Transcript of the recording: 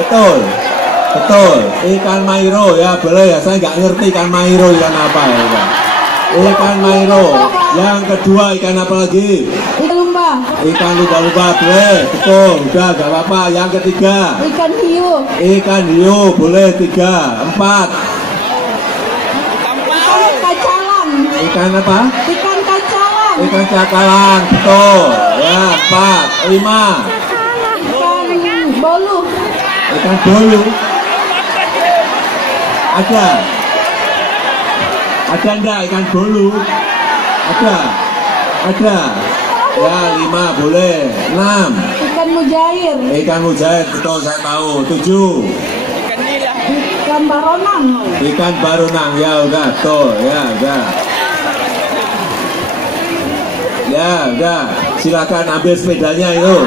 betul, betul. Ikan mairo ya boleh ya. Saya nggak ngerti ikan mairo ikan apa ya. Ikan mairo. Yang kedua ikan apa lagi? Ikan lumba. Ikan lumba-lumba boleh, betul. Udah nggak apa-apa. Yang ketiga. Ikan hiu. Ikan hiu boleh 3, 4. Ikan kacalang. Ikan apa? Ikan kacalang. Ikan cakalang, betul. Ya 4, 5. Ikan bolu. Ikan bolu. Ada. Ada enggak ikan bolu? Ada. Ada. Ya 5 boleh. 6. Ikan mujair. Ikan mujair, betul saya tahu. 7. Ikan baronang. Ikan barunang, ya udah, betul. Ya udah. Ya udah. Silakan ambil sepedanya itu.